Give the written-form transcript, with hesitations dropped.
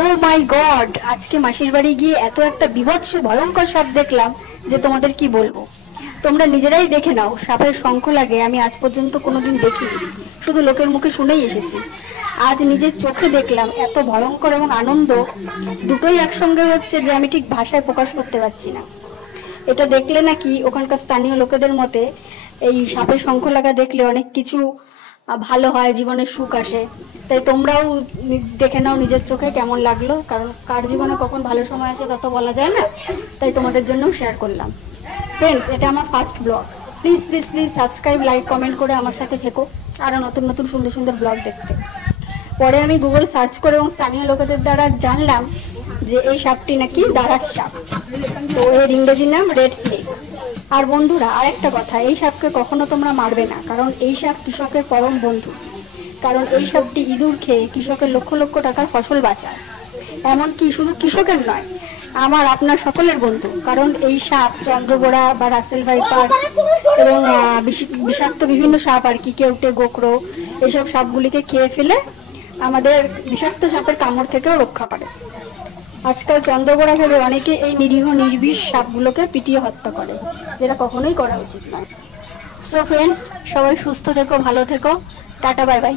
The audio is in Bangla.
ও মাই গড, আজকে মাসির বাড়ি গিয়ে এত একটা বীভৎস ভয়ঙ্কর সাপ দেখলাম যে তোমাদের কি বলবো। তোমরা নিজেরাই দেখে নাও, সাপের শঙ্খ লাগে আমি আজ পর্যন্ত কোনোদিন দেখিনি, শুধু লোকের মুখে শুনেই এসেছি। আজ নিজের চোখে দেখলাম, এত ভয়ঙ্কর এবং আনন্দ দুটোই একসঙ্গে হচ্ছে যে আমি ঠিক ভাষায় প্রকাশ করতে পারছি না। এটা দেখলে নাকি ওখানকার স্থানীয় লোকেদের মতে এই সাপের শঙ্খ লাগা দেখলে অনেক কিছু ভালো হয়, জীবনে সুখ আসে। তাই তোমরাও দেখে নাও নিজের চোখে কেমন লাগলো, কারণ কার জীবনে কখন ভালো সময় আসে তত বলা যায় না। তাই তোমাদের জন্যও শেয়ার করলাম। ফ্রেন্ডস, এটা আমার first blog. Please please please subscribe, like, comment করে আমার সাথে থেকো আরও নতুন নতুন সুন্দর সুন্দর ব্লগ দেখতে। পরে আমি গুগল সার্চ করে এবং স্থানীয় লোকেদের দ্বারা জানলাম যে এই সাপটি নাকি দারাস সাপ, তো এর ইংরেজি নাম রেড স্নেক। আর বন্ধুরা, আরেকটা কথা, এই সাপকে কখনো তোমরা মারবে না, কারণ এই সাপ কৃষকের পরম বন্ধু। কারণ এই সাপটি ইঁদুর খেয়ে কৃষকের লক্ষ লক্ষ টাকার ফসল বাঁচায়। এমনকি শুধু কৃষকের নয়, আমার আপনার সকলের বন্ধু, কারণ এই সাপ চন্দ্রবোড়া বা রাসেল ভাইপার এবং বিষাক্ত বিভিন্ন সাপ আর কি, কেউটে, গোকরো, এইসব সাপগুলিকে খেয়ে ফেলে আমাদের বিষাক্ত সাপের কামড় থেকেও রক্ষা করে। আজকাল চন্দ্রবোড়া ভেবে অনেকে এই নিরীহ নির্বিষ সাপগুলোকে পিটিয়ে হত্যা করে, যেটা কখনোই করা উচিত নয়। সো ফ্রেন্ডস, সবাই সুস্থ থেকো, ভালো থেকো, টাটা, বাই বাই।